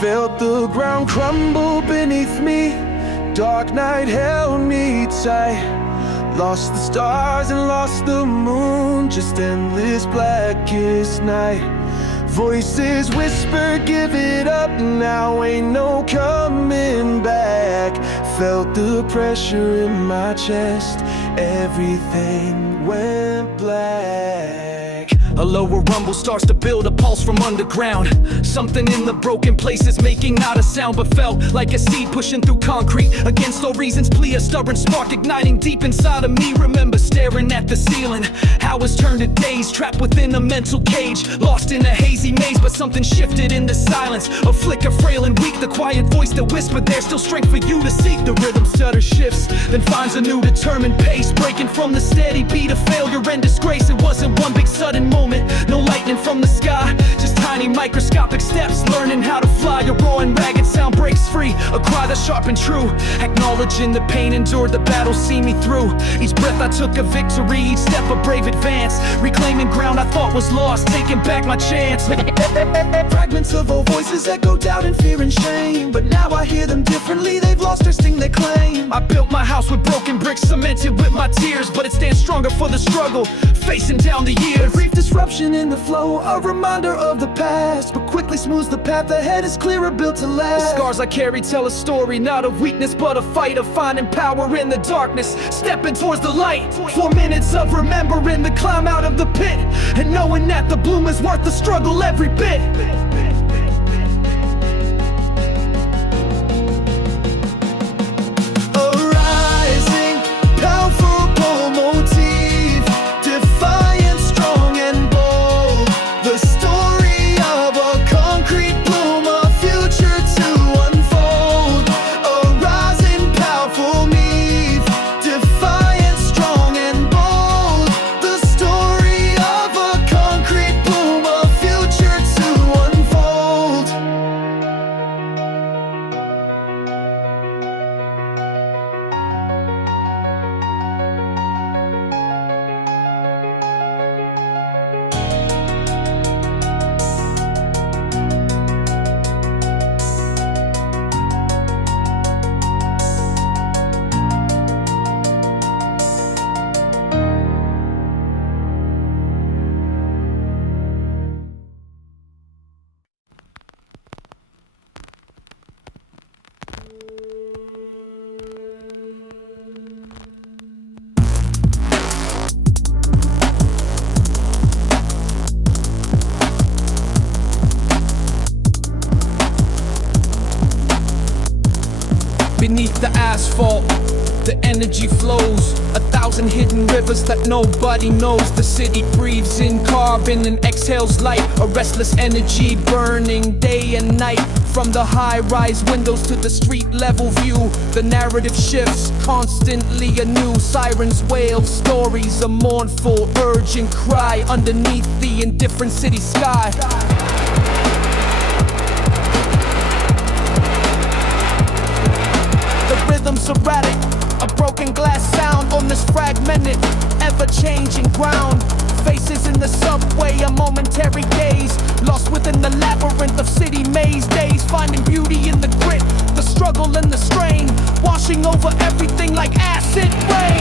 Felt the ground crumble beneath me. Dark night held me tight. Lost the stars and lost the moon. Just endless blackest night. Voices whisper, give it up now, ain't no coming back. Felt the pressure in my chest. Everything went black. A lower rumble starts to build, a pulse from underground. Something in the broken places making not a sound, but felt like a seed pushing through concrete. Against all reasons plea, a stubborn spark igniting deep inside of me. Remember staring at the ceiling, hours turned to days, trapped within a mental cage. Lost in a hazy maze, but something shifted in the silence. A flicker frail and weak, the quiet voice that whispered there's still strength for you to seek. The rhythm stutter shifts, then finds a new determined pace. Breaking from the steady beat of failure and disgrace. It wasn't one big sudden moment, no lightning from the sky, just tiny microscopic steps. Learning how to fly, a raw and ragged sound breaks free. A cry that's sharp and true, acknowledging the pain endured, the battle see me through. Each breath I took a victory, each step a brave advance. Reclaiming ground I thought was lost, taking back my chance. Fragments of old voices echo doubt and fear and shame, but now I hear them differently, they've lost their sting they claim. I built my house with broken bricks, cemented with my tears, but it stands stronger for the struggle, facing down the years. Brief disruption in the flow, a reminder of the past, but quickly smooths the path ahead, is clearer, built to last. The scars I carry tell a story, not of weakness but a fight, of finding power in the darkness, stepping towards the light. 4 minutes of remembering the climb out of the pit, and knowing that the bloom is worth the struggle every bit. Beneath the asphalt, the energy flows. 1,000 hidden rivers that nobody knows. The city breathes in carbon and exhales light. A restless energy burning day and night. From the high-rise windows to the street-level view, the narrative shifts constantly anew. Sirens wail, stories a mournful, urgent cry underneath the indifferent city sky. The rhythm's erratic, a broken glass sound on this fragmented, ever-changing ground. Faces in the subway, a momentary gaze, lost within the labyrinth of city maze days. Finding beauty in the grit, the struggle and the strain, washing over everything like acid rain.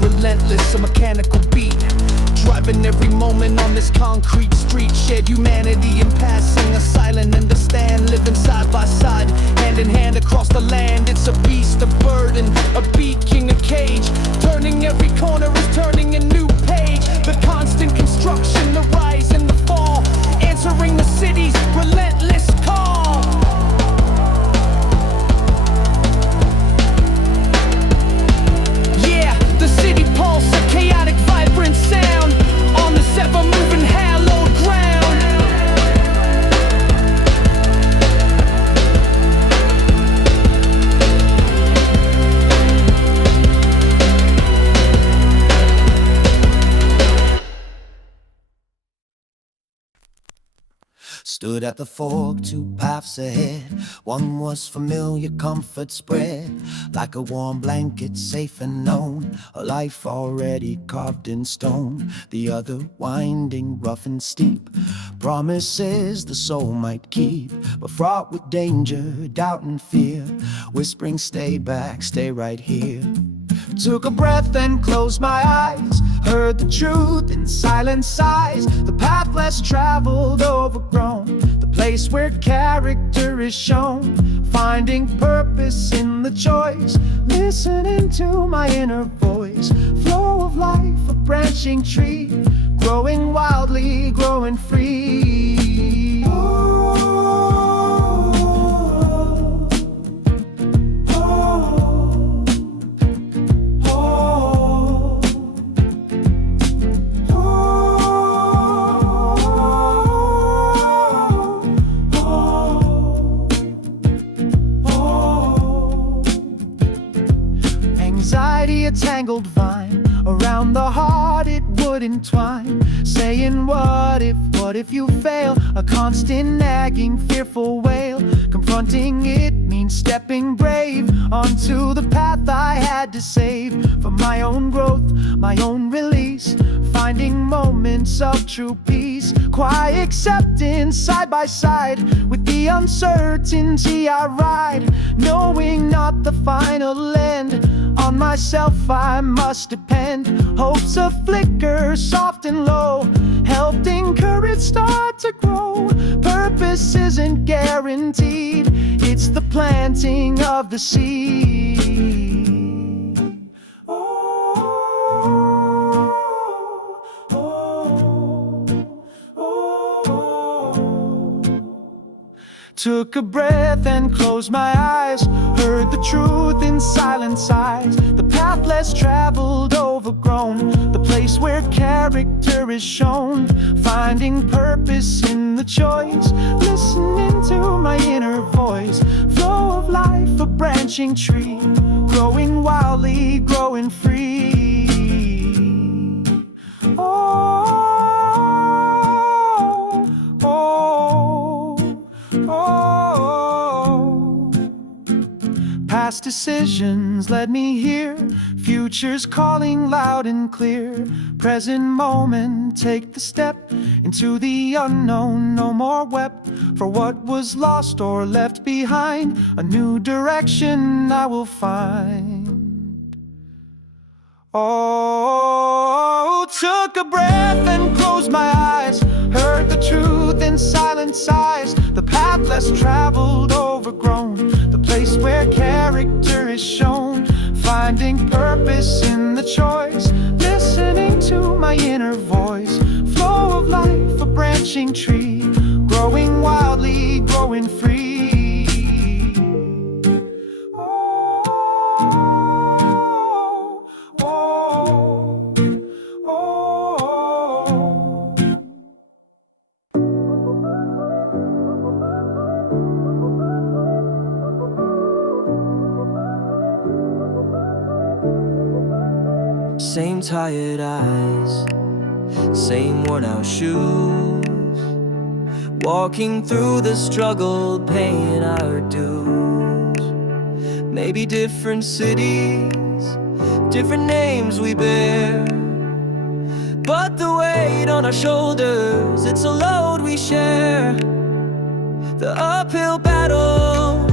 Relentless, a mechanical beat, driving every moment on this concrete street. Shared humanity in passing, a silent understand, living side by side, hand in hand across the land. It's a beast, a burden, a beat king, a cage. Turning every corner is turning a new page. The constant construction, the rise and the fall, answering the city's relentless call. The city pulse, a chaotic, vibrant sound on this ever-moving, hallowed ground. Stood at the fork, two paths ahead. One was familiar, comfort spread like a warm blanket, safe and known, a life already carved in stone. The other winding, rough and steep, promises the soul might keep, but fraught with danger, doubt and fear, whispering stay back, stay right here. Took a breath and closed my eyes, heard the truth in silent sighs. The path less traveled, overgrown, the place where character is shown. Finding purpose in the choice, listening to my inner voice. Flow of life, a branching tree, growing wildly, growing free. Anxiety, a tangled vine, around the heart it would entwine. Saying what if you fail? A constant nagging, fearful wail. Confronting it means stepping brave onto the path I had to save. For my own growth, my own release, finding moments of true peace. Quiet acceptance, side by side with the uncertainty I ride. Knowing not the final end, on myself I must depend. Hopes a flicker, soft and low, helped encourage start to grow. Purpose isn't guaranteed, it's the planting of the seed. Took a breath and closed my eyes, heard the truth in silent sighs. The path less traveled, overgrown, the place where character is shown. Finding purpose in the choice, listening to my inner voice. Flow of life, a branching tree, growing wildly, growing free. Past decisions led me here, future's calling loud and clear. Present moment, take the step into the unknown. No more wept for what was lost or left behind. A new direction I will find. Oh, took a breath and closed my eyes, heard the truth in silent sighs. The path less traveled, overgrown, the place where character is shown. Finding purpose in the choice, listening to my inner voice. Flow of life, a branching tree, growing wildly, growing free. Same tired eyes, same worn out shoes, walking through the struggle, paying our dues. Maybe different cities, different names we bear, but the weight on our shoulders, it's a load we share. The uphill battle,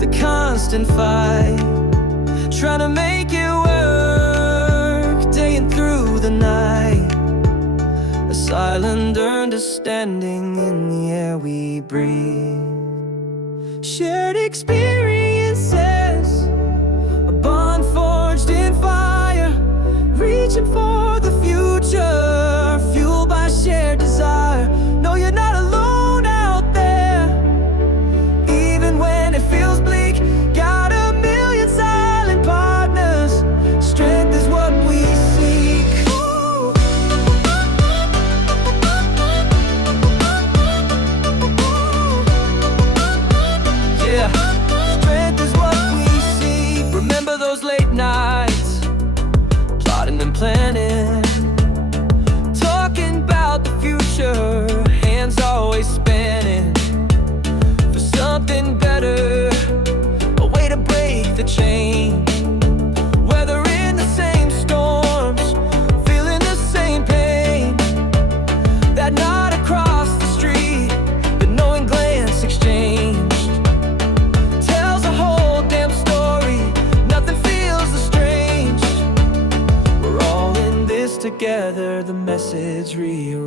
the constant fight, trying to make it work, day and through the night. A silent understanding in the air we breathe. Shared experiences, a bond forged in fire, reaching for the future, fueled by shared desire. No, you're not alone out there, even when it feels bleak. Got a million silent partners, strength is what we seek. Ooh. Yeah.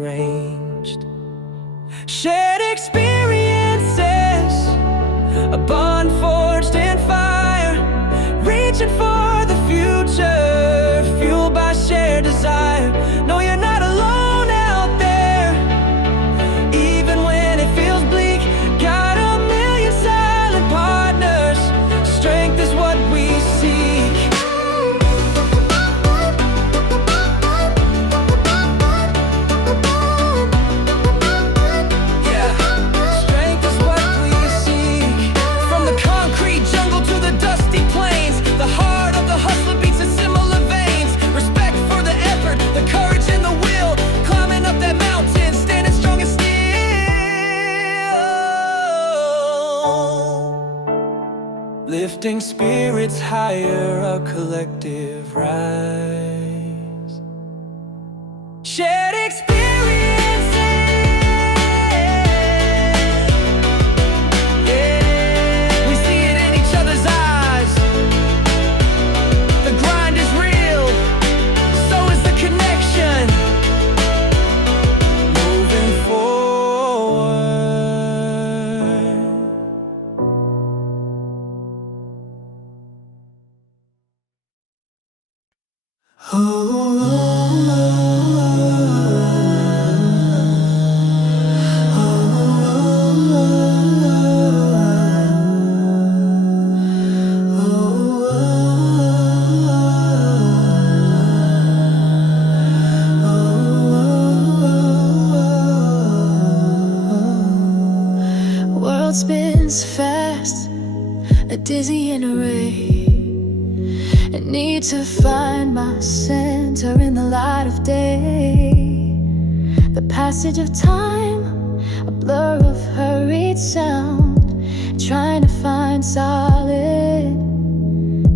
rearranged. Shared experiences, a bond forged in fire, reaching for the future, fueled by shared desire. No, you're not alone out there, even when it feels bleak. Got a million silent partners, strength is what we seek. Yeah, strength is what we seek. From the concrete jungle to the dusty plains, the heart of the hustler beats in similar veins. Respect for the effort, the courage and the will, climbing up that mountain, standing strong and still. Lifting spirits higher, a collective rise. Shared experiences, yeah, we see it in each other's eyes. The grind is real, so is the connection. Moving forward. World spins fast, a dizzying array. I need to find my center in the light of day. The passage of time, a blur of hurried sound, trying to find solid,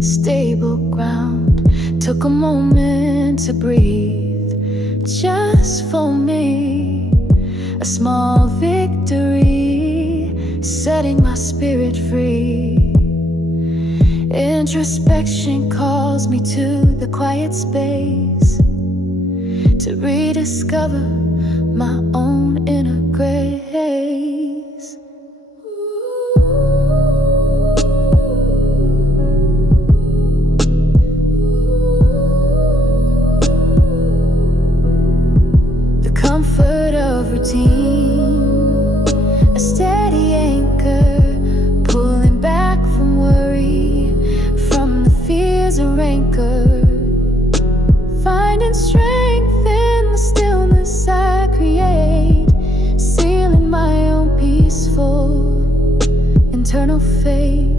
stable ground. Took a moment to breathe, just for me. A small victory, setting my spirit free. Introspection calls me to the quiet space, to rediscover my own inner grace. The comfort of routine, a steady anchor, pulling back from worry, from the fears of rancor. Finding strength in the stillness I create, sealing my own peaceful internal fate.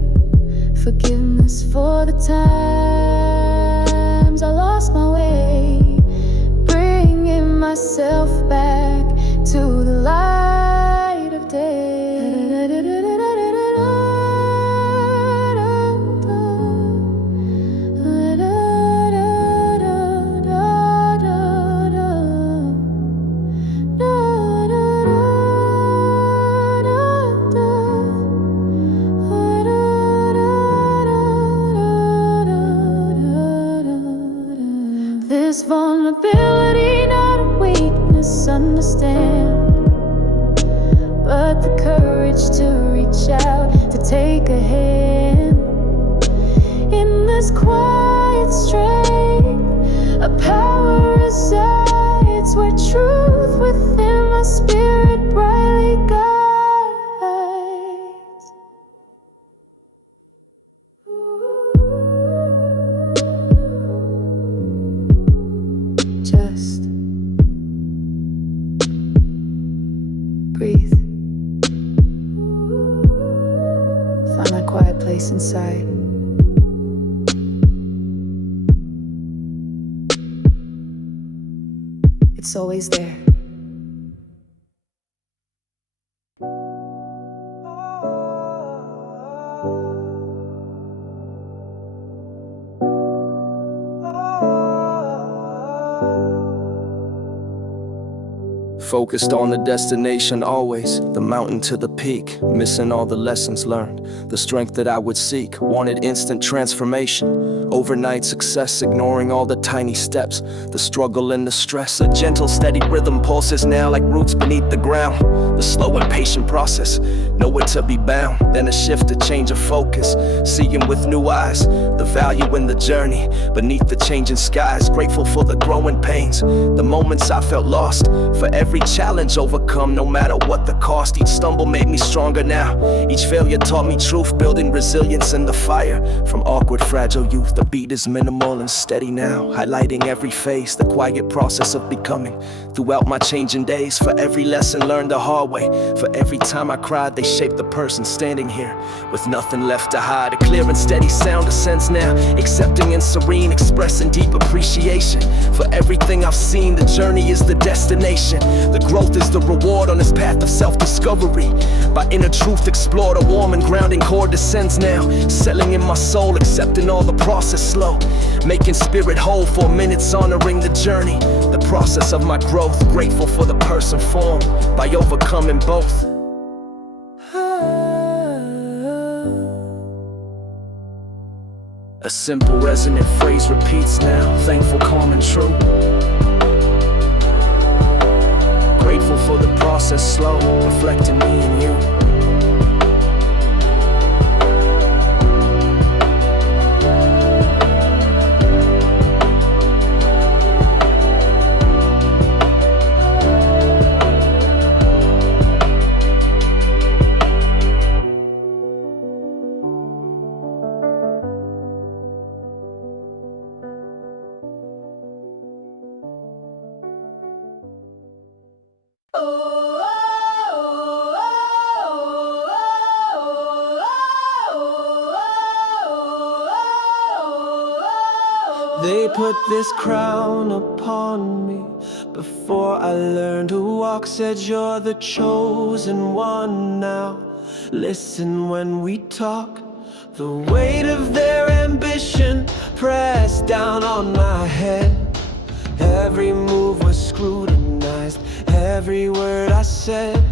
Forgiveness for the times I lost my way, bringing myself back to the light of day. This vulnerability, not a weakness, understand, but the courage to reach out, to take a hand. In this quiet strength, a power resides, where truth within my spirit brightly guides. Just breathe. Find that quiet place inside. It's always there. Focused on the destination always, the mountain to the peak, missing all the lessons learned, the strength that I would seek, wanted instant transformation, overnight success, ignoring all the tiny steps, the struggle and the stress, a gentle steady rhythm pulses now like roots beneath the ground, the slow and patient process, nowhere to be bound, then a shift, a change of focus, seeing with new eyes, the value in the journey, beneath the changing skies, grateful for the growing pains, the moments I felt lost, for every challenge overcome, no matter what the cost. Each stumble made me stronger now. Each failure taught me truth, building resilience in the fire. From awkward, fragile youth, the beat is minimal and steady now, highlighting every phase, the quiet process of becoming. Throughout my changing days, for every lesson learned the hard way, for every time I cried, they shaped the person standing here, with nothing left to hide. A clear and steady sound ascends now, accepting and serene, expressing deep appreciation for everything I've seen. The journey is the destination. The growth is the reward on this path of self-discovery. By inner truth explored, a warm and grounding core descends now, settling in my soul, accepting all the process slow, making spirit whole for minutes, honoring the journey, the process of my growth, grateful for the person formed by overcoming both. A simple resonant phrase repeats now, thankful, calm and true. Grateful for the process slow, reflecting me and you. They put this crown upon me before I learned to walk. Said you're the chosen one now. Listen when we talk. The weight of their ambition pressed down on my head. Every move was scrutinized, every word I said.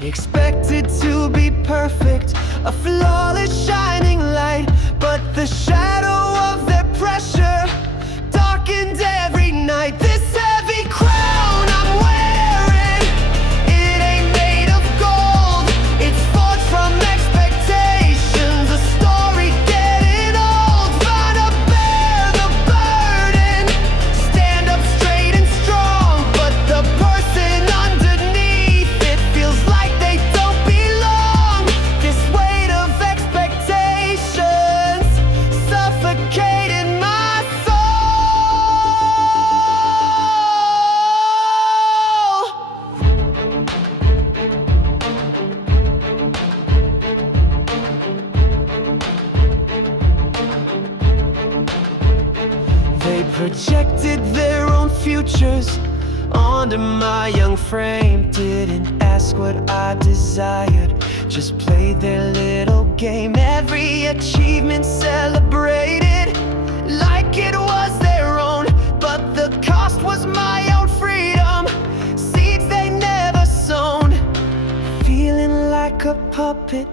Expected to be perfect, a flawless shining light, but the shadow of their pressure darkened every night. This heavy crown I'm wearing, it ain't made of gold. It's forged from expectations, a story getting old. Trying to bear the burden, stand up straight and strong, but the person underneath it feels like they don't belong. This weight of expectations suffocating my soul. They projected their own futures onto my young frame. Didn't ask what I desired, just played their little game. Every achievement celebrated like it was their own, but the cost was my own freedom, seeds they never sown. Feeling like a puppet,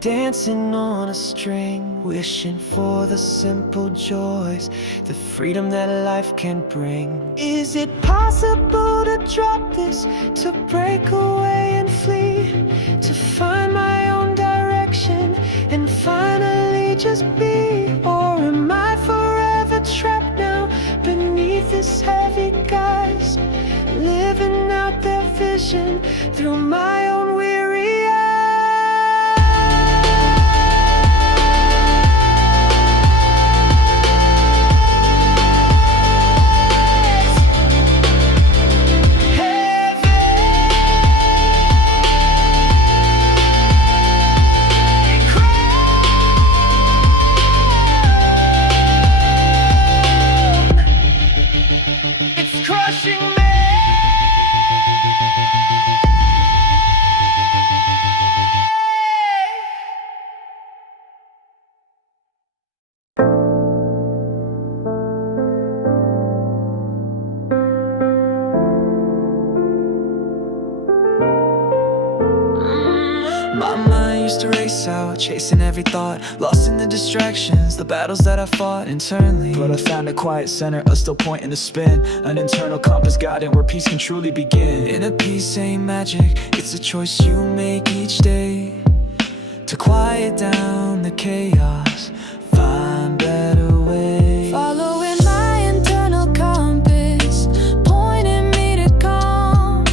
dancing on a string, wishing for the simple joys, the freedom that life can bring. Is it possible to drop this, to break away and flee, to find my own direction and finally just be? Or am I forever trapped now beneath this heavy guise, living out their vision through my own weary eyes? It's crushing me. My mind used to race out, chasing every thought, lost in the distractions, the battles that I fought internally. But I found a quiet center, a still point in the spin, an internal compass guiding where peace can truly begin. Inner peace ain't magic, it's a choice you make each day to quiet down the chaos, find better ways. Following my internal compass, pointing me to calm,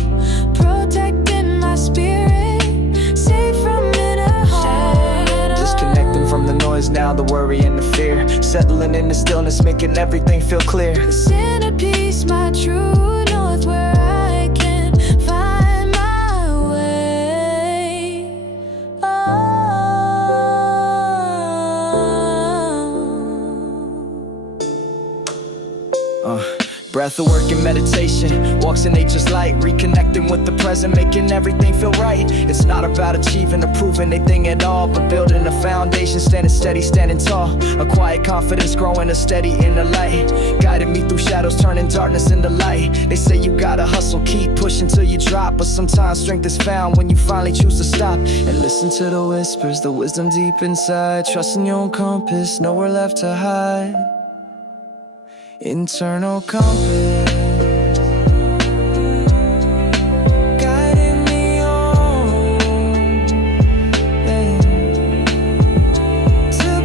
protecting my spirit, safe from inner harm. Disconnecting from the noise now, the worry and the fear, settling in the stillness, making everything feel clear. This inner peace, my true north, where I can find my way. Breath of work and meditation, walks in nature's light, reconnecting with the present, making everything feel right. It's not about achieving or proving anything at all, but building a foundation, standing steady, standing tall. A quiet confidence growing, a steady inner light, guiding me through shadows, turning darkness into light. They say you gotta hustle, keep pushing till you drop, but sometimes strength is found when you finally choose to stop and listen to the whispers, the wisdom deep inside. Trusting your own compass, nowhere left to hide. Internal compass guiding me on, to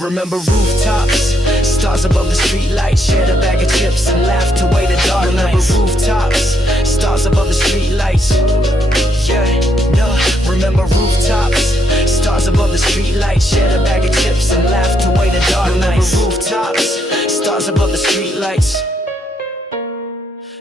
remember rooftops, stars above the streetlights, shared a bag of chips and laughed away the dark nights. Remember rooftops, stars above the streetlights. Yeah, no. Remember rooftops, stars above the streetlights, shared a bag of chips and laughed away the dark nights. Remember rooftops, stars above the streetlights.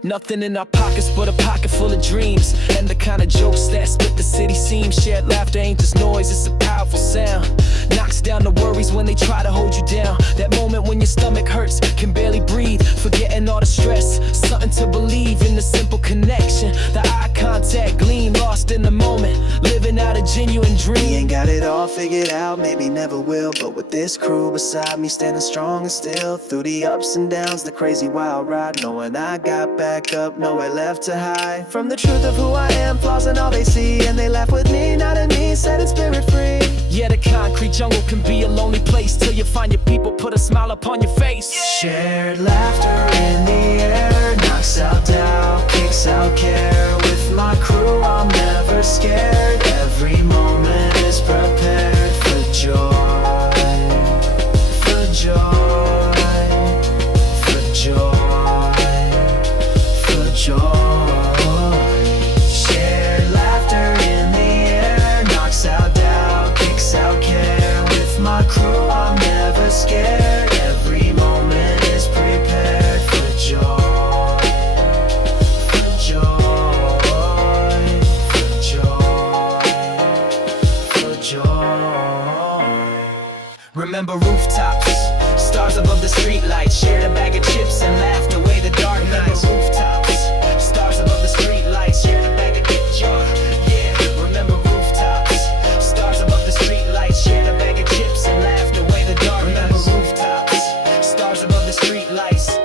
Nothing in our pockets but a pocket full of dreams, and the kind of jokes that split the city seam. Shared laughter ain't just noise, it's a powerful sound. Knocks down the worries when they try to hold you down. That moment when your stomach hurts, can barely breathe, forgetting all the stress. Something to believe in, the simple connection, the eye contact, gleam, lost in the moment, living out a genuine dream. We ain't got it all figured out, maybe never will, but with this crew beside me, standing strong and still, through the ups and downs, the crazy wild ride, knowing I got back up, nowhere left to hide from the truth of who I am, flaws and all they see, and they laugh with me, not at me, setting spirit free. Yeah, the concrete jungle can be a lonely place till you find your people, put a smile upon your face. Shared laughter in the air, knocks out doubt, kicks out care. With my crew I'm never scared, every moment is prepared for joy, for joy, for joy, for joy. Shared laughter in the air, knocks out doubt, kicks out care. With my crew I'm never scared, every moment is prepared for joy, for joy, for joy, for joy. Remember rooftops, stars above the streetlights, shared a bag of chips and laughed away the dark nights. Remember rooftops, stars above the streetlights, shared a bag of chips. Yeah, remember rooftops, stars above the streetlights, shared a bag of chips and laughed away the dark nights. Remember rooftops, stars above the streetlights.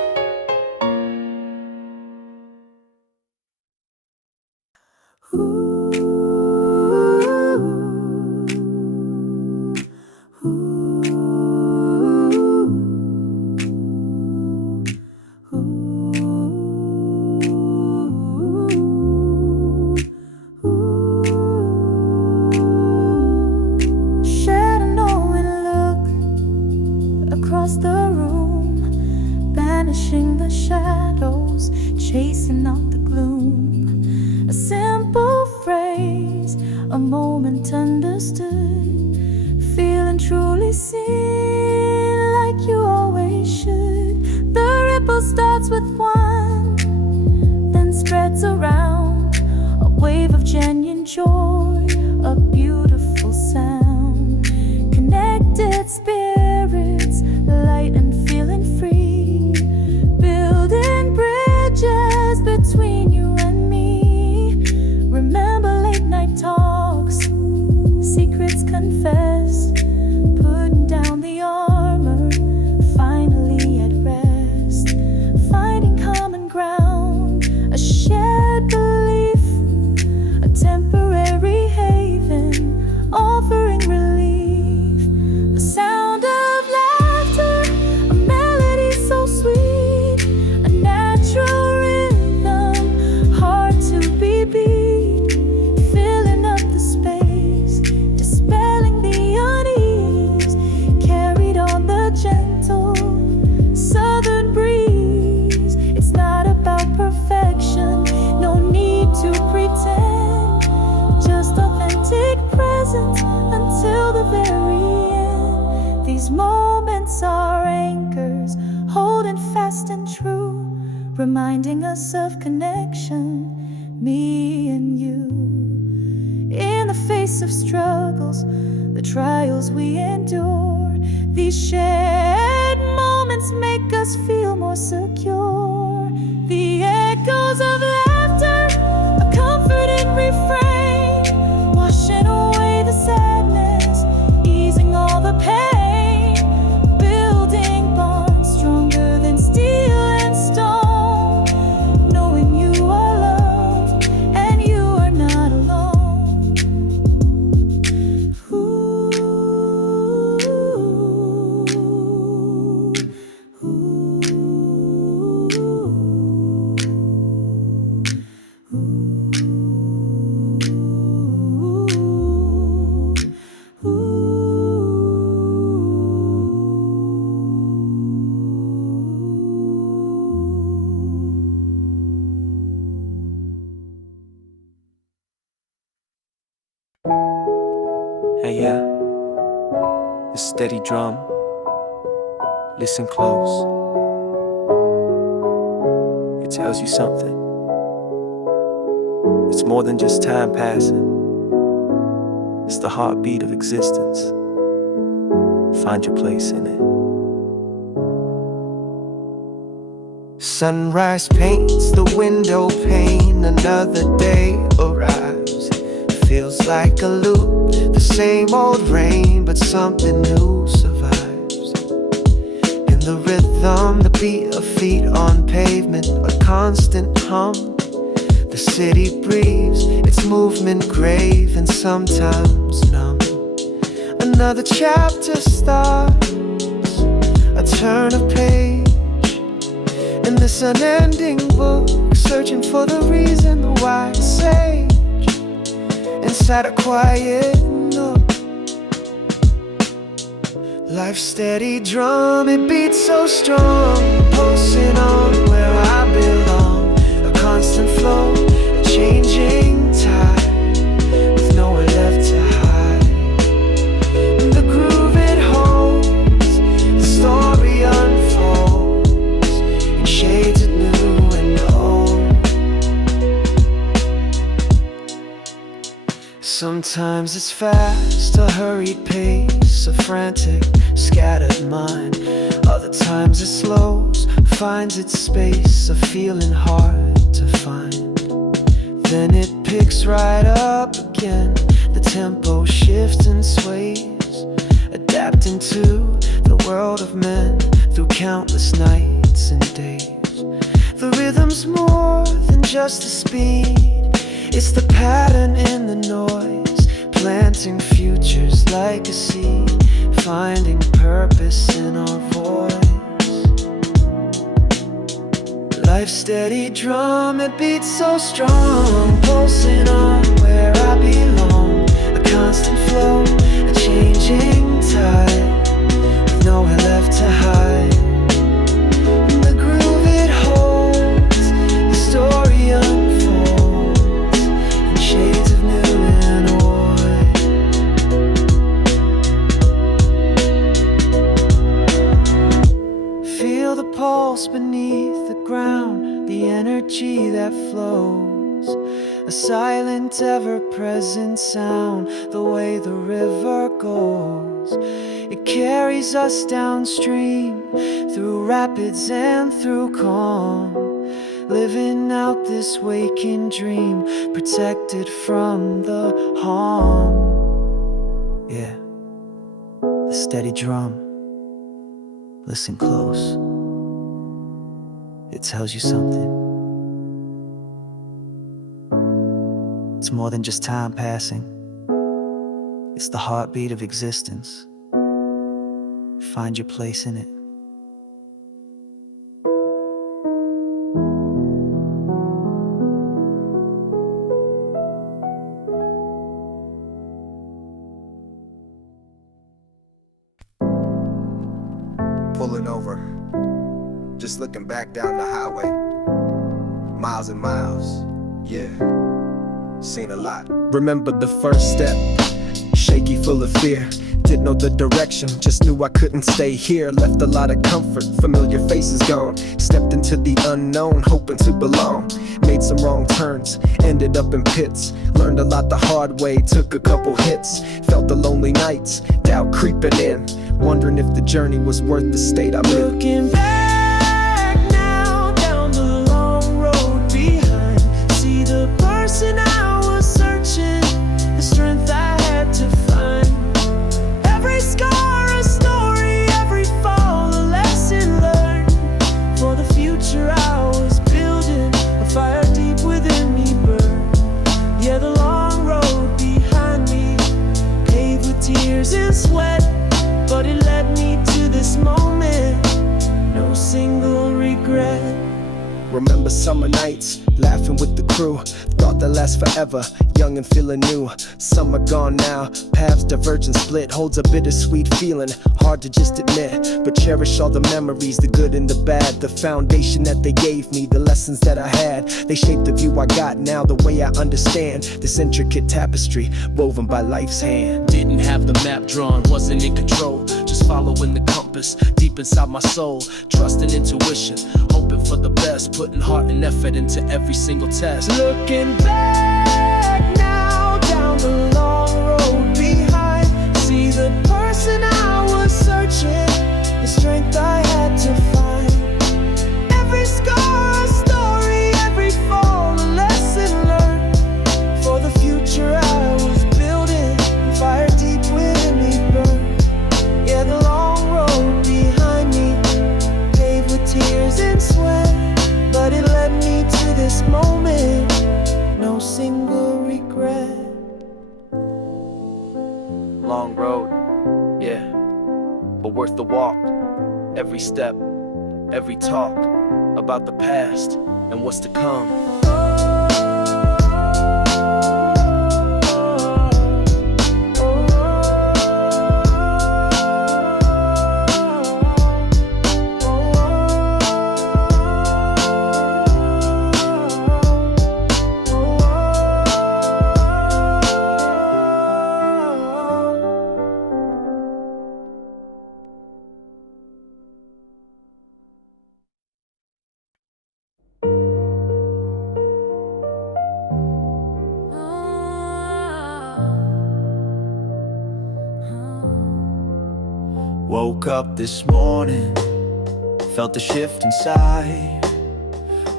Shed a knowing look across the room, banishing the shadows, chasing out the gloom. A simple phrase a moment understood, feeling truly seen like you always should. The ripple starts with one, then spreads around, a wave of genuine joy, a beautiful sound. Connected spirits, light and feeling free, building bridges between you and me. Remember late night talks, secrets confessed, putting down the armor, finally at rest, finding common ground, a shared belief, a temporary haven, offering relief. The sound of laughter, a melody so sweet, a natural rhythm, hard to be beat, filling up the space, dispelling the unease, carried on the gentle southern breeze. It's not about perfection, no need to pretend, just authentic presence until the very end. These moments are anchors, holding fast and true, reminding us of connection, me and you. In the face of struggles, the trials we endure, these shared moments make us feel more secure. The echoes of laughter, a comforting refrain, washing away the sadness, easing all the pain, building bonds stronger than steel and stone, knowing you are loved and you are not alone. Ooh, Hey, yeah, the steady drum. Listen close. It tells you something. It's more than just time passing. It's the heartbeat of existence. Find your place in it. Sunrise paints the window pane. Another day arrives. Feels like a loop, the same old rain, but something new survives. In the rhythm, the beat of feet on pavement, a constant hum. The city breathes, its movement grave and sometimes numb. Another chapter starts, a turn of page in this unending book, searching for the reason why to say inside a quiet nook. Life's steady drum, it beats so strong, pulsing on where I belong. A constant flow, a changing tide, with nowhere left to hide. The groove it holds, the story unfolds in shades of new and old. Sometimes it's fast, a hurried pace, a frantic, scattered mind. Other times it slows, finds its space, a feeling hard to find. Then it picks right up again, the tempo shifts and sways, adapting to the world of men through countless nights and days. The rhythm's more than just the speed, it's the pattern in the noise, planting futures like a seed, finding purpose in our voice. Life's steady drum, it beats so strong, pulsing on where I belong. A constant flow, a changing tide, with nowhere left to hide. The groove it holds, the story unfolds in shades of new and old. silent, ever-present sound. The way the river goes, it carries us downstream, through rapids and through calm, living out this waking dream, protected from the harm. Yeah, the steady drum, listen close, it tells you something. It's more than just time passing, it's the heartbeat of existence. Find your place in it. Pulling over, just looking back down the highway, miles and miles, yeah, seen a lot. Remember the first step, shaky, full of fear. Didn't know the direction, just knew I couldn't stay here. Left a lot of comfort, familiar faces gone. Stepped into the unknown, hoping to belong. Made some wrong turns, ended up in pits. Learned a lot the hard way, took a couple hits. Felt the lonely nights, doubt creeping in. Wondering if the journey was worth the state I'm in. Looking back now, down the long road behind, see the person I was searching, the strength I had to find. Every scar a story, every fall a lesson learned. For the future I was building, a fire deep within me burned. Yeah, the long road behind me, paved with tears and sweat, but it led me to this moment, no single regret. Remember summer nights, laughing with the crew. Thought that lasts forever, young and feeling new. Some are gone now, paths diverge and split. Holds a bittersweet feeling, hard to just admit. But cherish all the memories, the good and the bad. The foundation that they gave me, the lessons that I had. They shaped the view I got now, the way I understand this intricate tapestry, woven by life's hand. Didn't have the map drawn, wasn't in control, just following the compass deep inside my soul. Trusting intuition, hoping for the best, putting heart and effort into every single test. Looking back now, down the long road behind, see the person I was searching, the strength I had to find. Every scar a story, every fall a lesson learned. For the future I was building, fire deep within me burned. Yeah, the long road behind me, paved with tears and sweat, but it led me to this moment, no single regret. Long road, yeah, but worth the walk. Every step, every talk about the past and what's to come. Woke up this morning, felt the shift inside.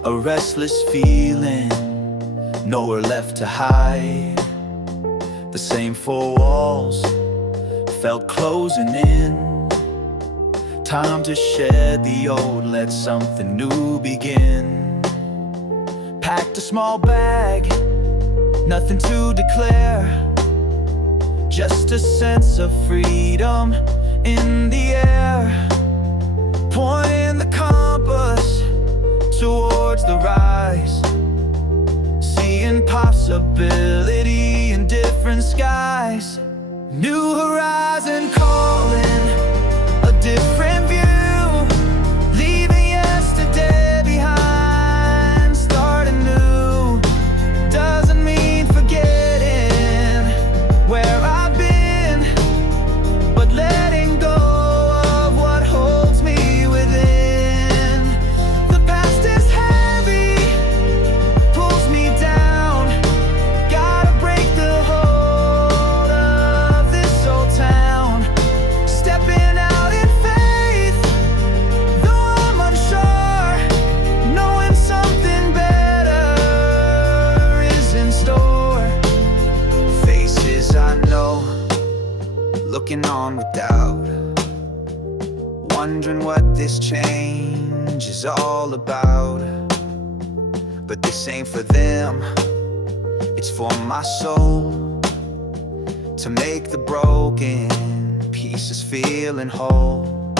A restless feeling, nowhere left to hide. The same four walls felt closing in. Time to shed the old, let something new begin. Packed a small bag, nothing to declare, just a sense of freedom in the air. Pointing the compass towards the rise, seeing possibility in different skies. New horizon calling, a different view, leaving yesterday behind, starting new. Doesn't mean forgetting where I've been, but letting go of what holds me within. The past is heavy, pulls me down, looking on with doubt, wondering what this change is all about. But this ain't for them, it's for my soul, to make the broken pieces feeling whole,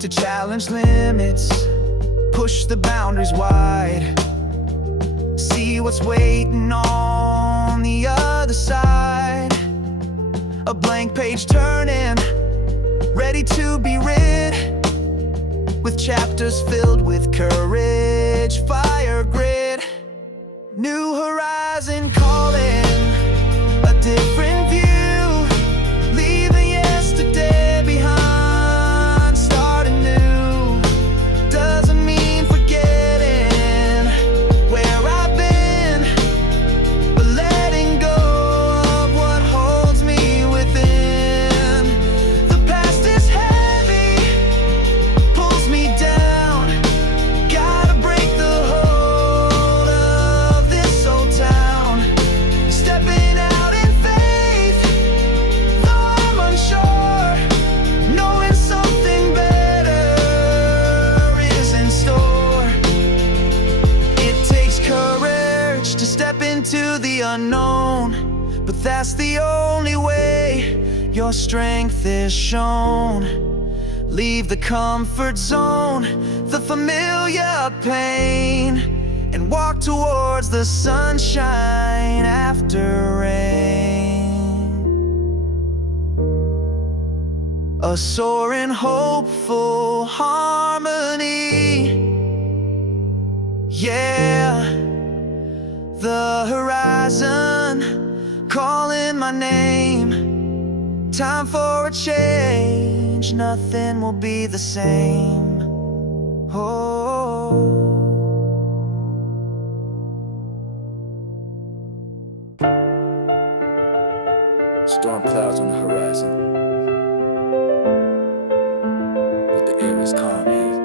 to challenge limits, push the boundaries wide, see what's waiting on the other side. A blank page turning, ready to be read, with chapters filled with courage, fire, grit. New horizon calling, a different view, leaving yesterday behind, starting new. Doesn't mean forgetting where I've been, but letting go of what holds me within. The past is heavy, pulls me down, gotta break the hold of this old town. Stepping out in faith, though I'm unsure, knowing something better is in store. It takes courage to step into the unknown, but that's the only way your strength is shown. Leave the comfort zone, the familiar pain, and walk towards the sunshine after rain. A soaring, hopeful harmony. Yeah, the horizon calling my name. Time for a change, nothing will be the same. Oh. Storm clouds on the horizon, but the air is calm here.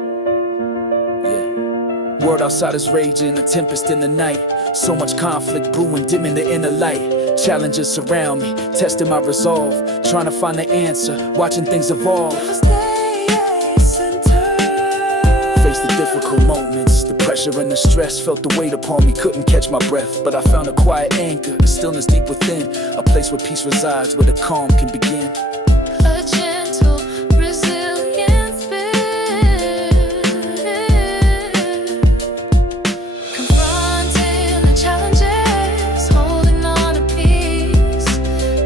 Yeah. World outside is raging, a tempest in the night. So much conflict brewing, dimming the inner light. Challenges surround me, testing my resolve, trying to find the answer, watching things evolve. Face the difficult moments, the pressure and the stress felt the weight upon me, couldn't catch my breath. But I found a quiet anchor, a stillness deep within, a place where peace resides, where the calm can begin. A gentle, resilient spirit, confronting the challenges, holding on to peace,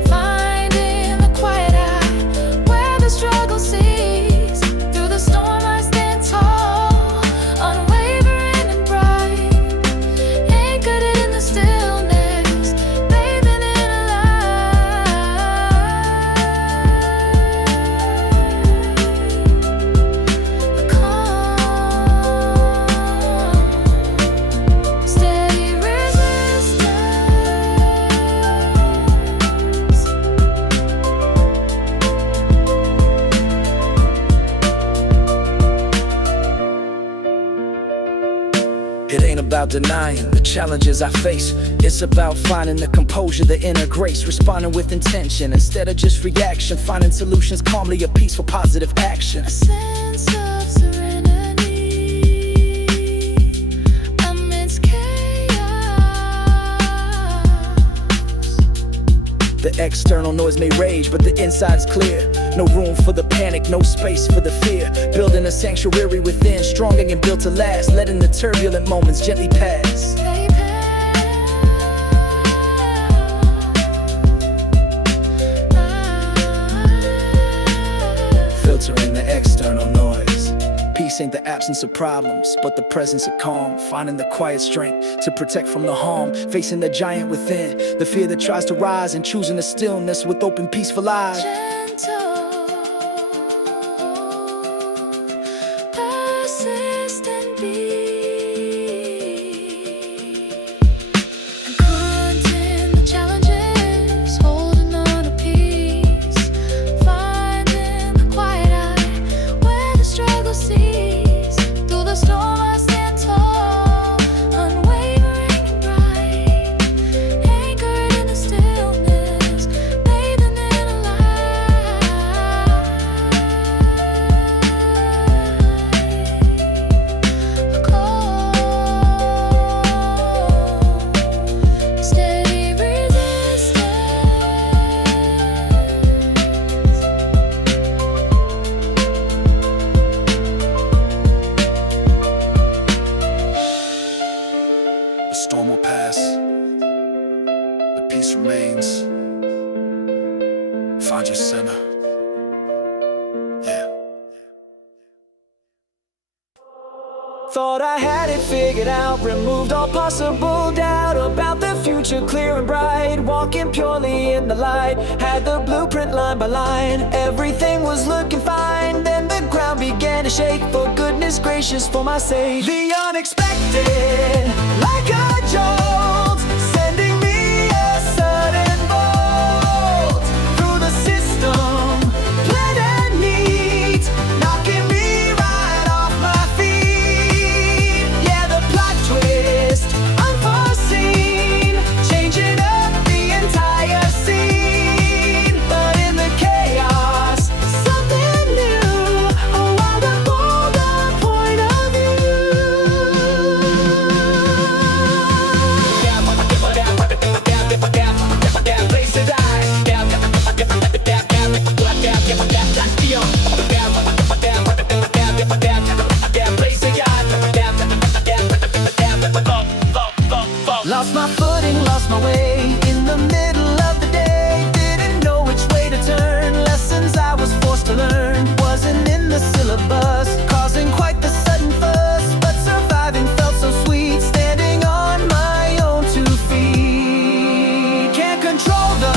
finding the quiet eye where the struggle cease. Through the storm I stand tall, unwavering and bright, anchored in the stillness, bathing in a light. Calm, steady resistance. It ain't about denying the challenges I face. It's about finding the composure, the inner grace, responding with intention instead of just reaction, finding solutions calmly, a peaceful, positive action. A sense of serenity amidst chaos. The external noise may rage, but the inside's clear. No room for the panic, no space for the fear. Building a sanctuary within, strong and built to last, letting the turbulent moments gently pass. They pass. Filtering the external noise. Peace ain't the absence of problems, but the presence of calm. Finding the quiet strength to protect from the harm. Facing the giant within, the fear that tries to rise, and choosing the stillness with open, peaceful eyes. Gentle, persistent beat, confronting the challenges, holding on to peace, finding the quiet eye where the struggle cease. Through the storm I stand tall, unwavering and bright, anchored in the stillness, bathing in a light. peace remains. Find your center. Yeah. Thought I had it figured out, removed all possible doubt about the future, clear and bright, walking purely in the light. Had the blueprint line by line, everything was looking fine. Then the ground began to shake, for goodness gracious, for my sake. The unexpected, like a jolt, sending me a sudden bolt through the system, plan and neat, knocking me right off my feet. Yeah, the plot twist, unforeseen, changing up the entire scene. But in the chaos, something new, a wilder, bolder point of Lost my footing, lost my way in the middle of the day. Didn't know which way to turn. Lessons I was forced to learn wasn't in the syllabus, causing quite the sudden fuss. But surviving felt so sweet, standing on my own 2 feet. Can't control the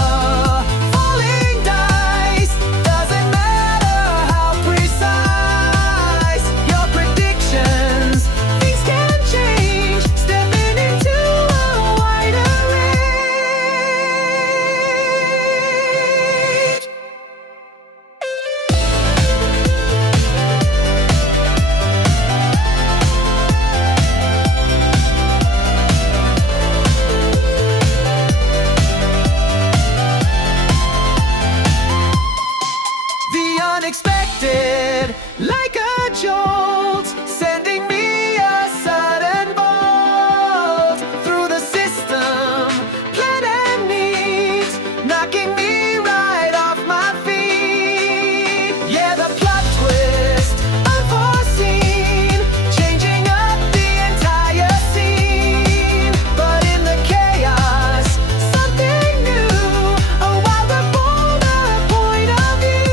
falling dice, doesn't matter how precise your predictions. Things can change, stepping into a wider range. The unexpected, like a jolt, sending me a sudden bolt through the system, plan and neat, knocking me right off my feet. Yeah, the plot twist, unforeseen, changing up the entire scene. But in the chaos, something new, a wilder, bolder point of view.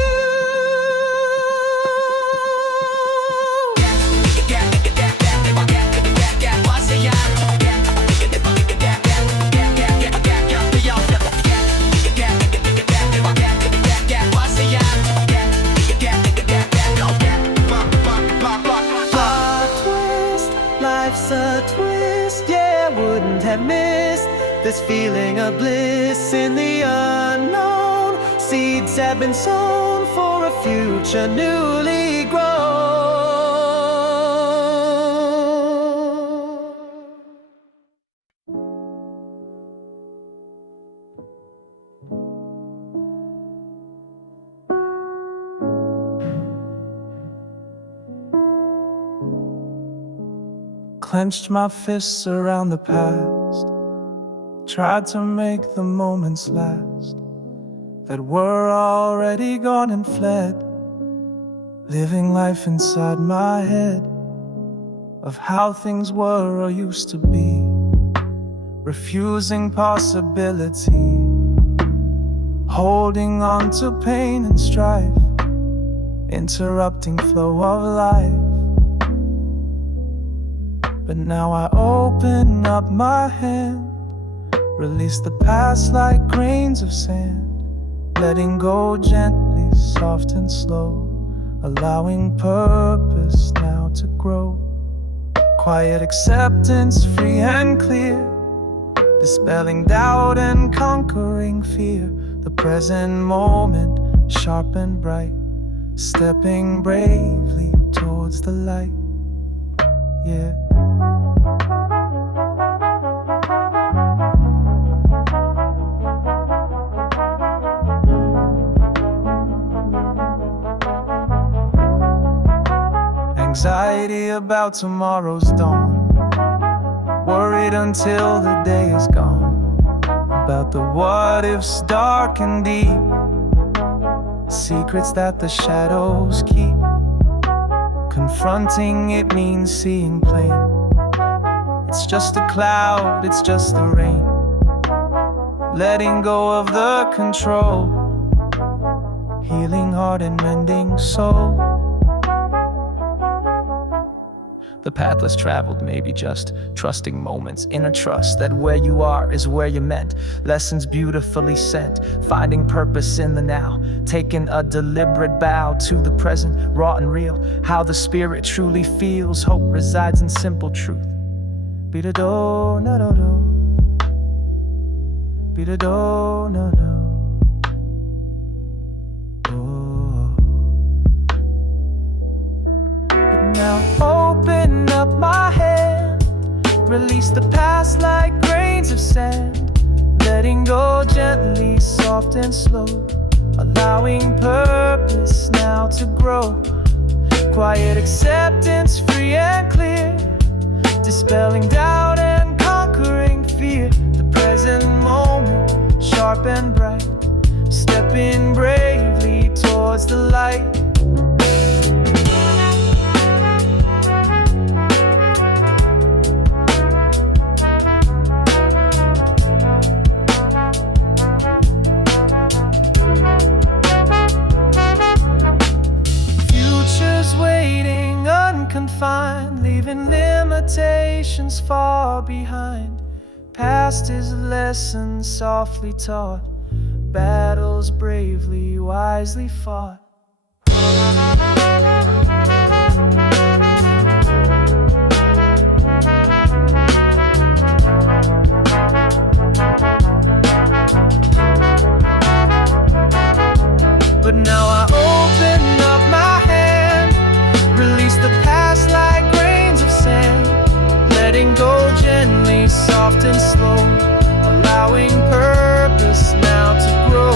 Plot twist, life's a twist. Yeah, wouldn't have missed this feeling of bliss in the unknown. Seeds have been sown for a future newly grown. Clenched my fists around the past, tried to make the moments last that were already gone and fled. Living life inside my head of how things were or used to be, refusing possibility, holding on to pain and strife, interrupting flow of life. But now I open up my hand, release the past like grains of sand, letting go gently, soft and slow, allowing purpose now to grow. Quiet acceptance, free and clear, dispelling doubt and conquering fear. The present moment, sharp and bright, stepping bravely towards the light. Yeah. Anxiety about tomorrow's dawn, worried until the day is gone, about the what ifs dark and deep, secrets that the shadows keep. Confronting it means seeing plain. It's just a cloud, it's just the rain. letting go of the control, healing heart and mending soul. The path less traveled may be just trusting moments, inner trust that where you are is where you're meant. Lessons beautifully sent, finding purpose in the now, taking a deliberate bow to the present, raw and real. How the spirit truly feels, hope resides in simple truth. Be the do, no do do. Be the do, no do. Now open up my hand, release the past like grains of sand, letting go gently, soft and slow, allowing purpose now to grow. Quiet acceptance, free and clear, dispelling doubt and conquering fear. The present moment, sharp and bright, stepping bravely towards the light. Confined, leaving limitations far behind. Past is lessons softly taught, battles bravely, wisely fought. But now I open up my hand, release the past like grains of sand, letting go gently, soft and slow, allowing purpose now to grow.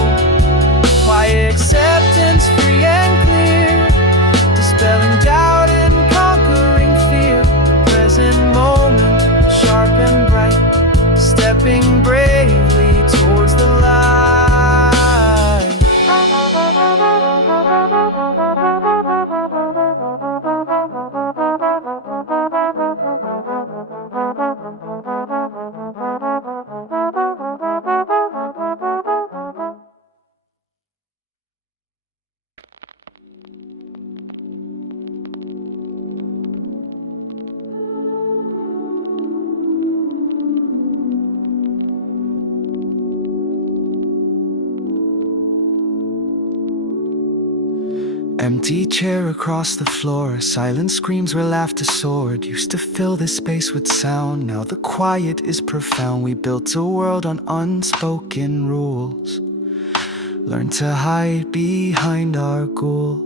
Quiet acceptance, free and clear, dispelling doubt and conquering fear. The present moment, sharp and bright, stepping bravely towards the light. Empty chair across the floor, silent screams where laughter soared. Used to fill this space with sound, now the quiet is profound. We built a world on unspoken rules, learned to hide behind our goals.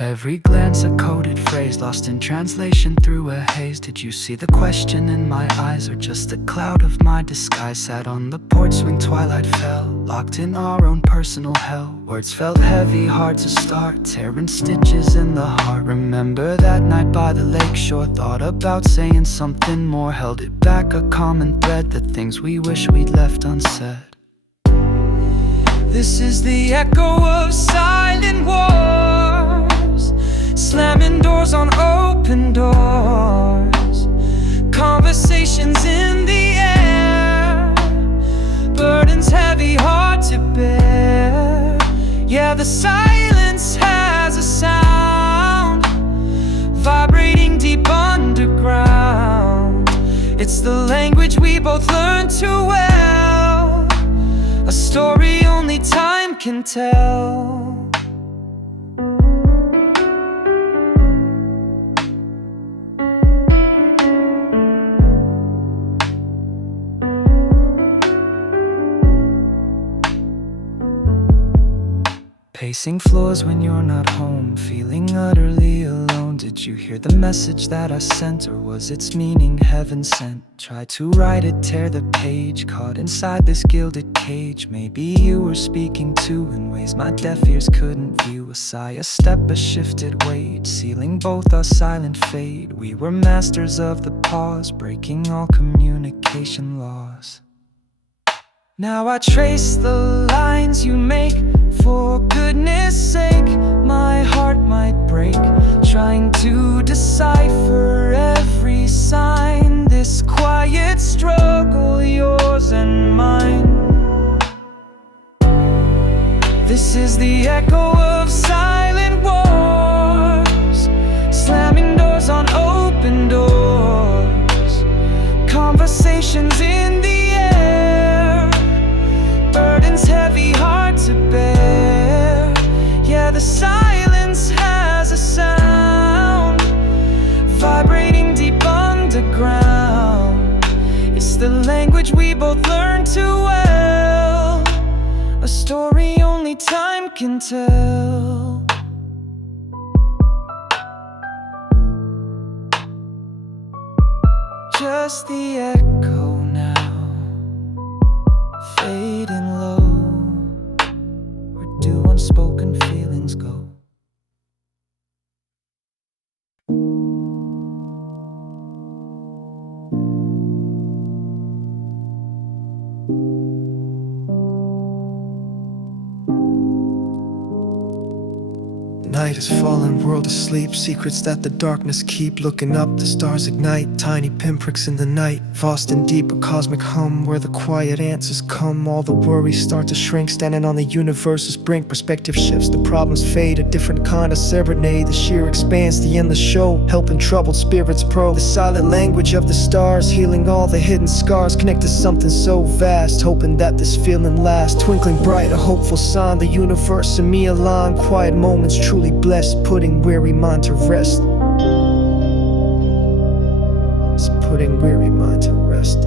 Every glance a coded phrase, lost in translation through a haze. Did you see the question in my eyes, or just a cloud of my disguise? Sat on the porch swing, twilight fell, locked in our own personal hell. Words felt heavy, hard to start, tearing stitches in the heart. Remember that night by the lake shore, thought about saying something more, held it back, a common thread, the things we wish we'd left unsaid. This is the echo of silent wars, slamming doors on open doors, conversations in the air, burdens heavy, hard to bear. Yeah, the silence has a sound, vibrating deep underground. It's the language we both learned too well, a story only time can tell. Pacing floors when you're not home, feeling utterly alone. Did you hear the message that I sent, or was its meaning heaven sent? Try to write it, tear the page, caught inside this gilded cage. Maybe you were speaking too, in ways my deaf ears couldn't view. A sigh, a step, a shifted weight, sealing both our silent fate. We were masters of the pause, breaking all communication laws. Now I trace the lines you make. For goodness sake, my heart might break, trying to decipher every sign. This quiet struggle, yours and mine. This is the echo of silent wars, slamming doors on open doors, conversations in the air, burdens heavy, hard to bear. Yeah, the silence has a sound, vibrating deep underground. It's the language we both learned too well, a story only time can tell. Just the echo now, fading low. Where do unspoken feelings go? Night is falling, world asleep. Secrets that the darkness keep. Looking up, the stars ignite. Tiny pinpricks in the night, vast and deep, a cosmic hum where the quiet answers come. All the worries start to shrink, standing on the universe's brink. Perspective shifts, the problems fade, a different kind of serenade. The sheer expanse, the endless show, helping troubled spirits probe. The silent language of the stars, healing all the hidden scars. Connect to something so vast, hoping that this feeling lasts. Twinkling bright, a hopeful sign, the universe and me align. Quiet moments truly blessed, putting weary mind to rest. It's putting weary mind to rest.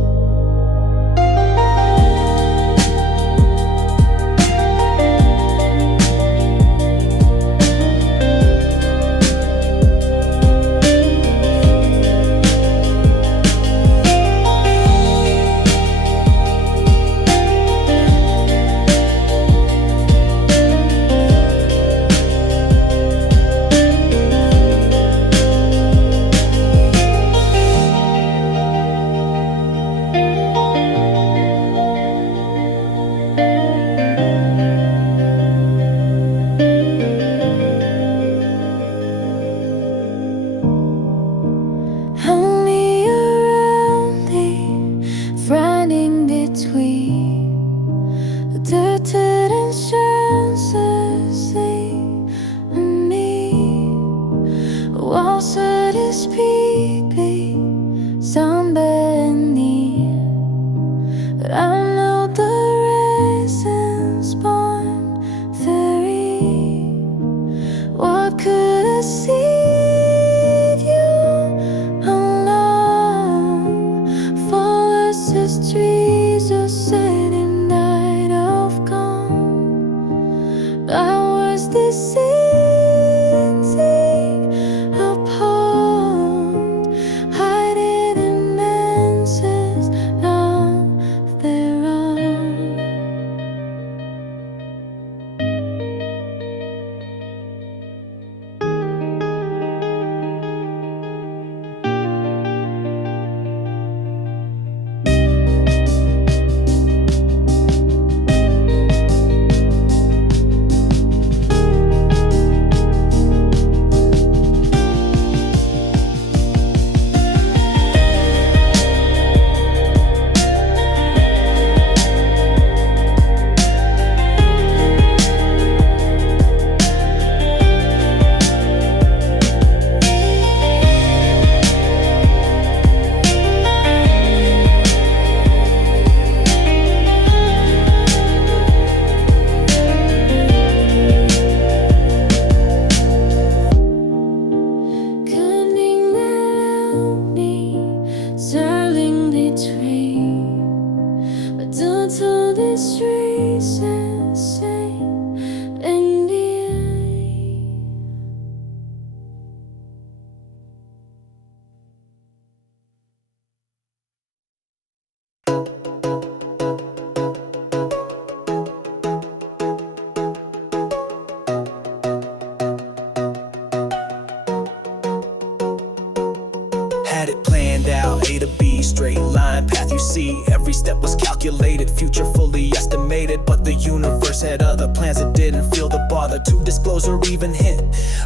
Had it planned out, A to B, straight line path you see. Every Every step was calculated, future fully estimated. But the universe had other plans, it didn't feel the bother to disclose or even hint.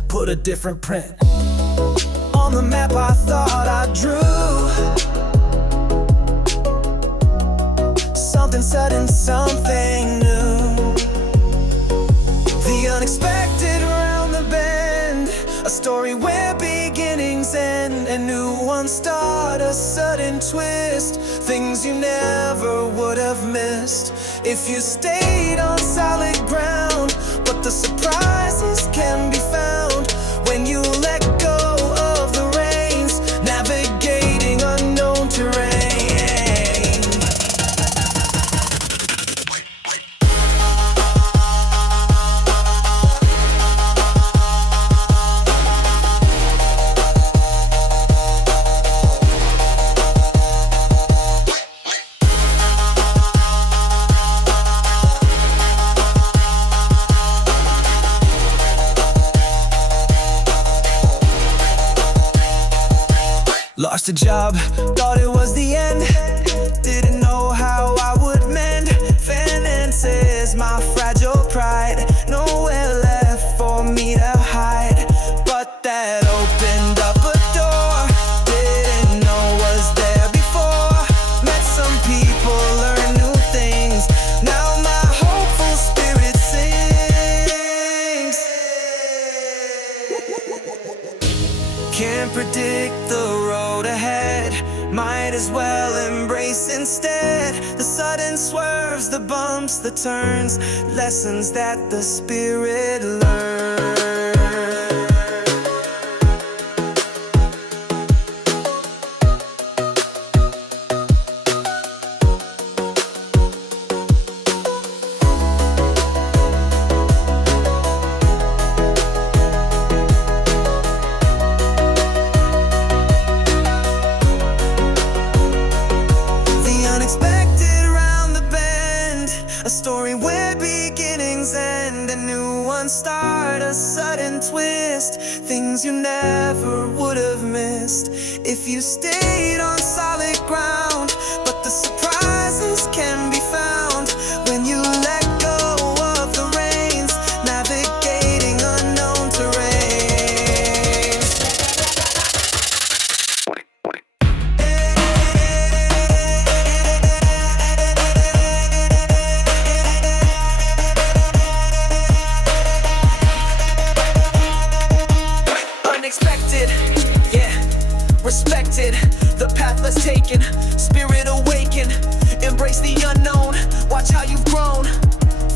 Put a different print on the map I thought I drew. Something sudden, something new. The unexpected around the bend, a story where beginnings end and new ones start. A sudden twist, things you never would have missed if you stayed on solid ground. But the surprises can be found when you let go of the reins, navigating unknown terrain. Lost a job, thought it was the end. Didn't know how I would mend finances, my fragile pride. Nowhere left for me to hide. But that opened up a door didn't know was there before. Met some people, learned new things. Now my hopeful spirit sings. Can't predict the road ahead, might as well embrace instead the sudden swerves, the bumps, the turns, lessons that the spirit learns. A story where beginnings end and new ones start. A sudden twist, things you never would have missed if you stayed on solid ground. But the surprises can be found when you let go of the reins, navigating unknown terrain. Unexpected, yeah, respected, the path less taken, spirit awaken, embrace the unknown, watch how you've grown,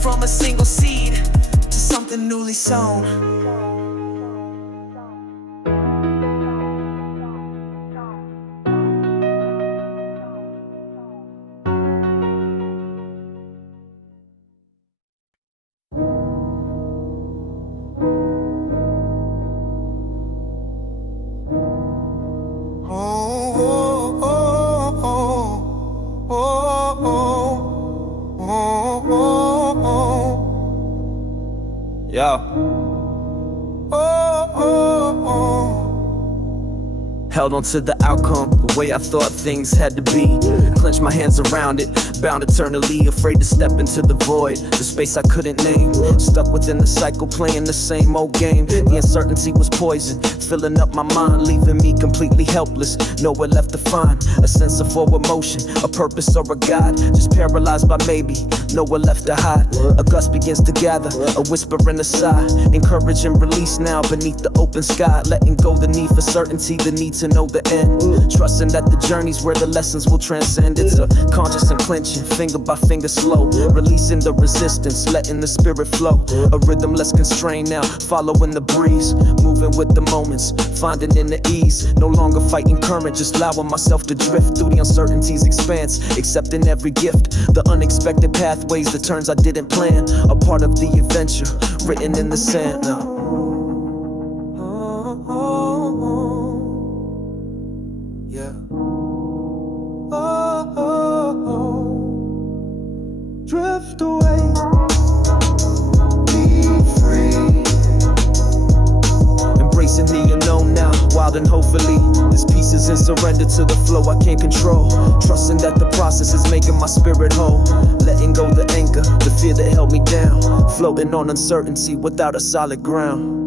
from a single seed to something newly sown. Held on to the outcome, the way I thought things had to be. Clenched my hands around it, bound eternally, afraid to step into the void, the space I couldn't name. Stuck within the cycle, playing the same old game. The uncertainty was poison, filling up my mind, leaving me completely helpless. Nowhere left to find a sense of forward motion, a purpose or a guide. Just paralyzed by maybe, nowhere left to hide. A gust begins to gather, a whisper and a sigh. Encourage and release now beneath the open sky. Letting go the need for certainty, the need to know the end. Trusting that the journey's where the lessons will transcend. It's a conscious and clenching, finger by finger slow. Releasing the resistance, letting the spirit flow. A rhythm less constrained now, following the breeze. Moving with the moments, finding in the ease. No longer fighting current, just allowing myself to drift through the uncertainty's expanse. Accepting every gift, the unexpected pathways, the turns I didn't plan. A part of the adventure, written in the sand. Yeah. Drift away, Be free. Embracing the unknown now, wild and hopefully the as pieces and surrender to the flow I can't control. Trusting that the process is making my spirit whole. Letting go the anchor, the fear that held me down. Floating on uncertainty without a solid ground.